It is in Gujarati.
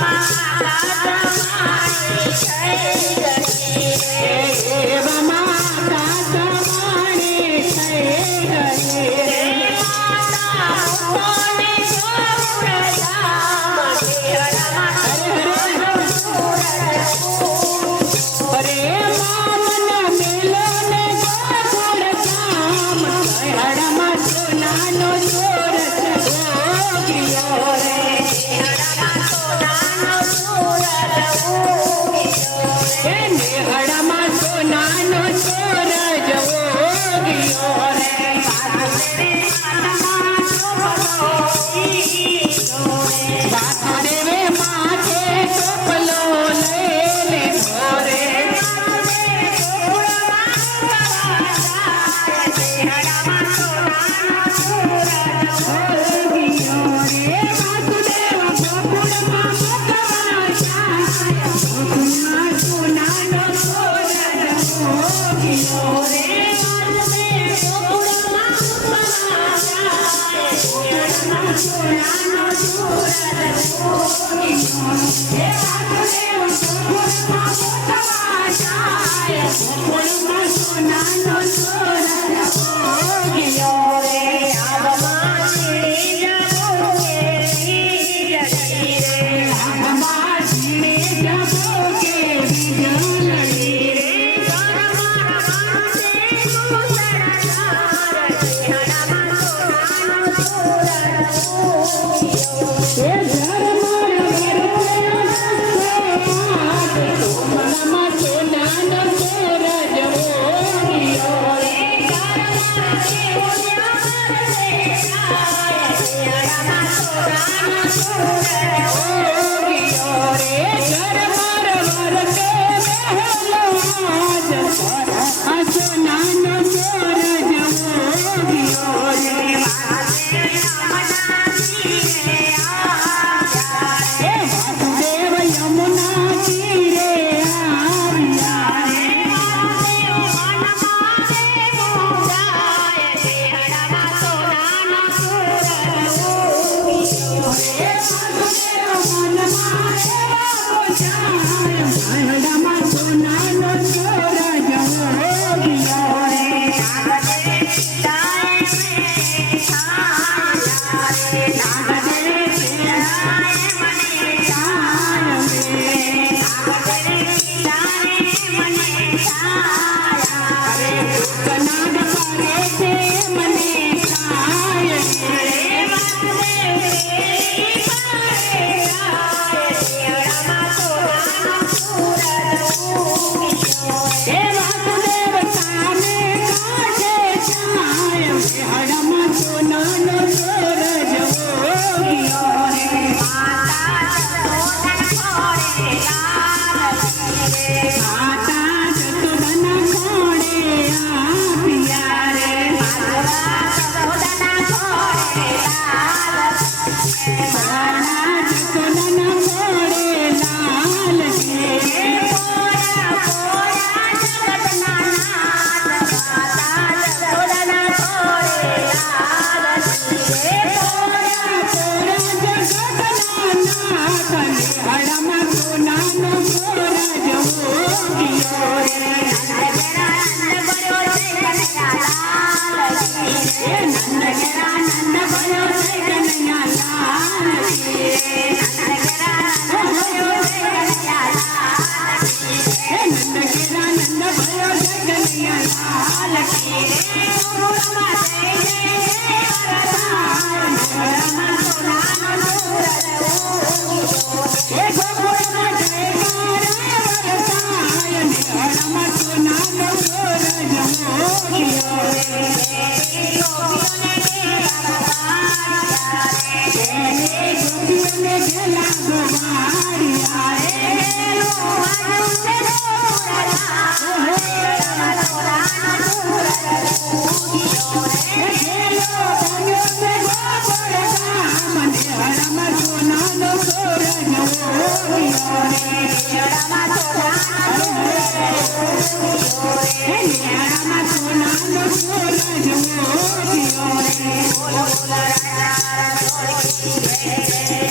ます。Yeah.